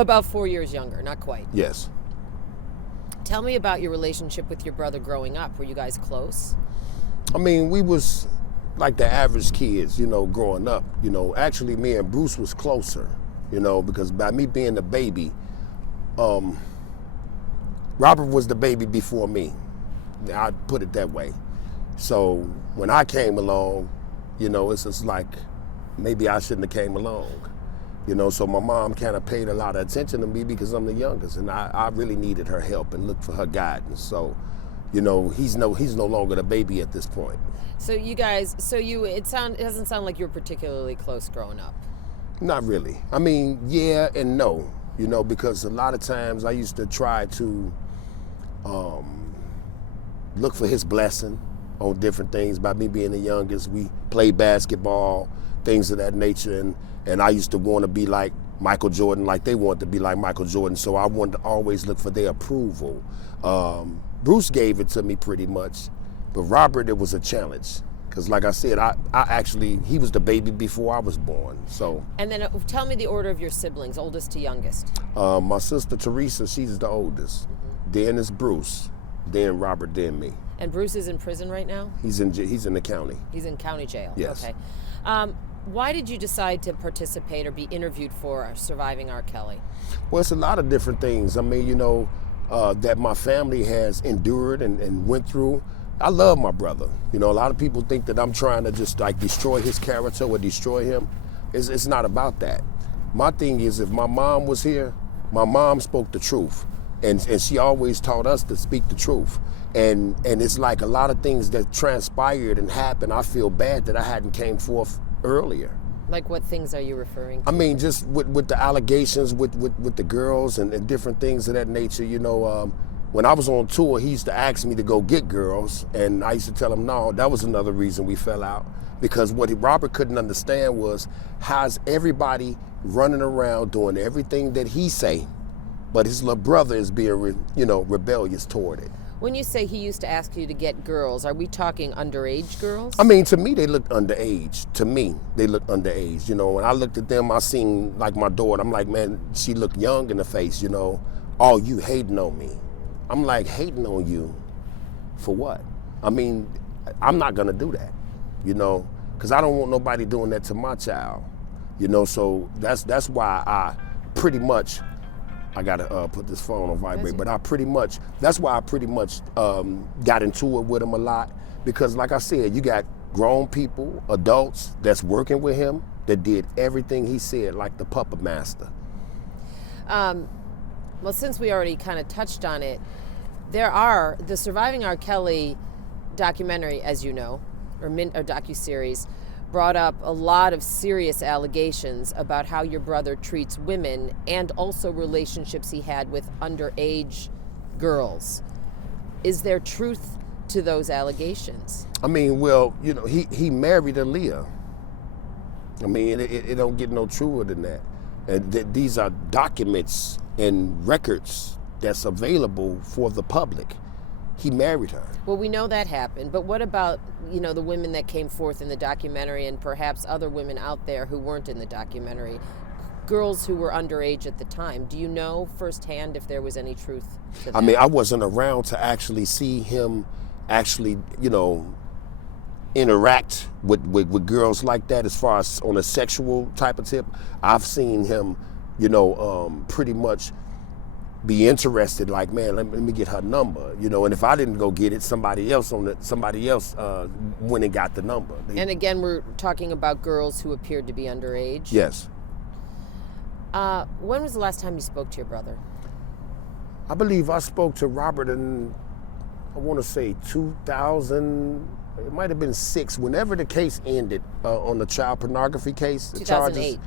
About 4 years younger, not quite. Yes. Tell me about your relationship with your brother growing up. Were you guys close? I mean, we was like the average kids, growing up. Actually, me and Bruce was closer, because by me being the baby, Robert was the baby before me. I'd put it that way. So when I came along, it's just like maybe I shouldn't have came along. So my mom kind of paid a lot of attention to me because I'm the youngest, and I really needed her help and looked for her guidance. So, he's no longer the baby at this point. So you guys, it doesn't sound like you were particularly close growing up. Not really. I mean, yeah and no, because a lot of times I used to try to look for his blessing on different things. By me being the youngest, we played basketball, things of that nature, and I used to want to be like Michael Jordan, like they wanted to be like Michael Jordan, so I wanted to always look for their approval. Bruce gave it to me pretty much, but Robert, it was a challenge. Because like I said, he was the baby before I was born, so. And then tell me the order of your siblings, oldest to youngest. My sister Teresa, she's the oldest. Then it's Bruce, then Robert, then me. And Bruce is in prison right now? He's in the county. He's in county jail? Yes. Okay. Why did you decide to participate or be interviewed for Surviving R. Kelly? Well, it's a lot of different things. I mean, that my family has endured and went through. I love my brother. A lot of people think that I'm trying to just like destroy his character or destroy him. It's not about that. My thing is, if my mom was here, my mom spoke the truth. And she always taught us to speak the truth. And it's like a lot of things that transpired and happened, I feel bad that I hadn't came forth earlier. Like what things are you referring to? I mean, just with the allegations with the girls and different things of that nature. When I was on tour, he used to ask me to go get girls, and I used to tell him no. That was another reason we fell out, because what Robert couldn't understand was how's everybody running around doing everything that he say, but his little brother is being rebellious toward it. When you say he used to ask you to get girls, are we talking underage girls? I mean, to me, they looked underage. To me, they looked underage. When I looked at them, I seen like my daughter. I'm like, man, she looked young in the face, Oh, you hating on me. I'm like, hating on you for what? I mean, I'm not gonna do that, because I don't want nobody doing that to my child, so that's why I pretty much, I gotta put this phone on vibrate, but that's why I pretty much got into it with him a lot, because like I said, you got grown people, adults that's working with him that did everything he said, like the puppet master. Well, since we already kind of touched on it, the Surviving R. Kelly documentary, as you know, or docuseries, brought up a lot of serious allegations about how your brother treats women and also relationships he had with underage girls. Is there truth to those allegations? I mean, well, he married Aaliyah. I mean, it don't get no truer than that. And these are documents and records that's available for the public. He married her. Well, we know that happened, but what about, the women that came forth in the documentary and perhaps other women out there who weren't in the documentary, girls who were underage at the time? Do you know firsthand if there was any truth to that? I mean, I wasn't around to actually see him interact with girls like that as far as on a sexual type of tip. I've seen him, pretty much be interested, like, man, let me get her number, and if I didn't go get it, somebody else went and got the number. And again, we're talking about girls who appeared to be underage? Yes. When was the last time you spoke to your brother? I believe I spoke to Robert in, I want to say 2000, it might have been 6, whenever the case ended on the child pornography case. 2008.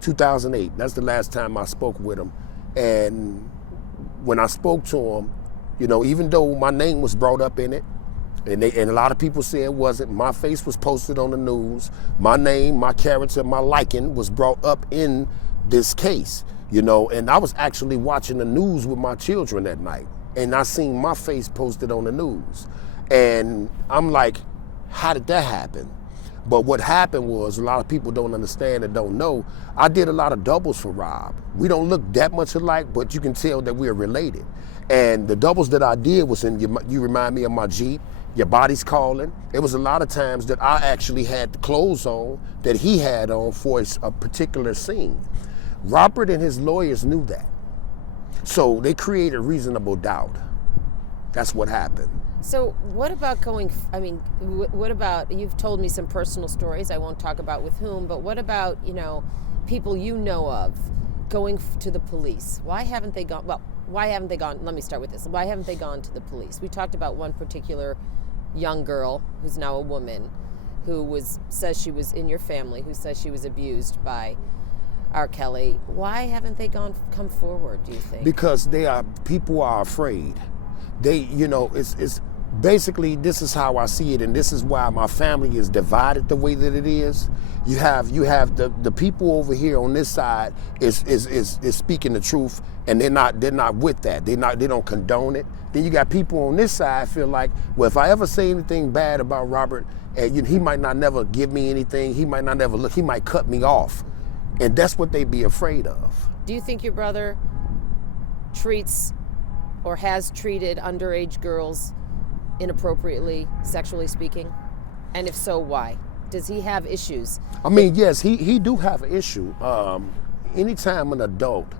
2008, that's the last time I spoke with him. And when I spoke to him, even though my name was brought up in it, and a lot of people say it wasn't, my face was posted on the news, my name, my character, my liking was brought up in this case, and I was actually watching the news with my children that night, and I seen my face posted on the news. And I'm like, how did that happen? But what happened was, a lot of people don't understand and don't know, I did a lot of doubles for Rob. We don't look that much alike, but you can tell that we're related. And the doubles that I did was in, you remind me of my Jeep, Your Body's Calling. It was a lot of times that I actually had the clothes on that he had on for a particular scene. Robert and his lawyers knew that. So they created reasonable doubt. That's what happened. So what about what about, you've told me some personal stories, I won't talk about with whom, but what about, people you know of going to the police? Why haven't they gone, let me start with this. Why haven't they gone to the police? We talked about one particular young girl who's now a woman who says she was in your family, who says she was abused by R. Kelly. Why haven't they come forward, do you think? Because people are afraid. It's basically, this is how I see it, and this is why my family is divided the way that it is. You have the people over here on this side is speaking the truth, and they're not with that. They don't condone it. Then you got people on this side feel like, well, if I ever say anything bad about Robert, he might not never give me anything. He might not never look. He might cut me off, and that's what they be afraid of. Do you think your brother treats or has treated underage girls inappropriately, sexually speaking? And if so, why? Does he have issues? I mean, yes, he do have an issue. Anytime an adult,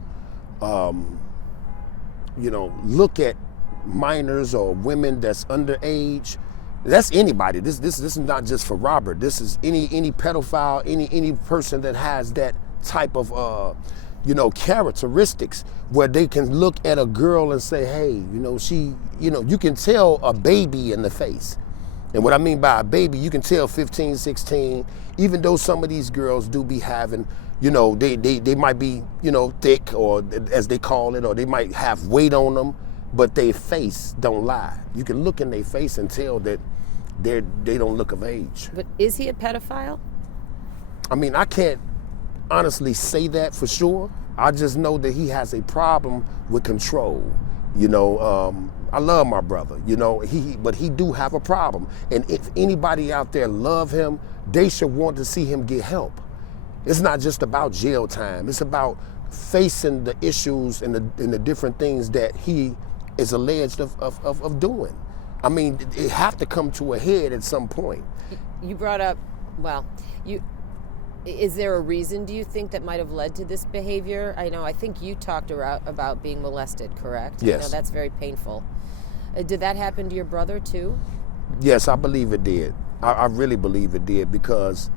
look at minors or women that's underage, that's anybody. This is not just for Robert. This is any pedophile, any person that has that type of characteristics where they can look at a girl and say, hey, you can tell a baby in the face. And what I mean by a baby, you can tell 15, 16, even though some of these girls do be having, they might be, thick, or as they call it, or they might have weight on them, but their face don't lie. You can look in their face and tell that they don't look of age. But is he a pedophile? I mean, I can't honestly say that for sure. I just know that he has a problem with control. I love my brother, but he do have a problem. And if anybody out there love him, they should want to see him get help. It's not just about jail time. It's about facing the issues and the different things that he is alleged of doing. I mean, it have to come to a head at some point. You brought up, is there a reason, do you think, that might have led to this behavior? I think you talked about being molested, correct? Yes. That's very painful. Did that happen to your brother too? Yes, I believe it did. I really believe it did, because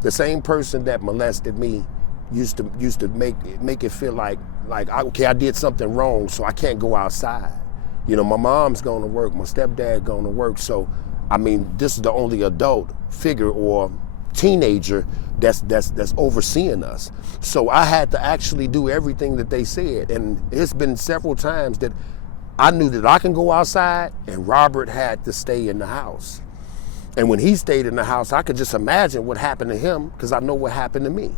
the same person that molested me used to make it feel like okay, I did something wrong, so I can't go outside. My mom's going to work, my stepdad going to work, so I mean, this is the only adult figure or teenager that's overseeing us. So I had to actually do everything that they said, and it's been several times that I knew that I can go outside, and Robert had to stay in the house. And when he stayed in the house, I could just imagine what happened to him, because I know what happened to me.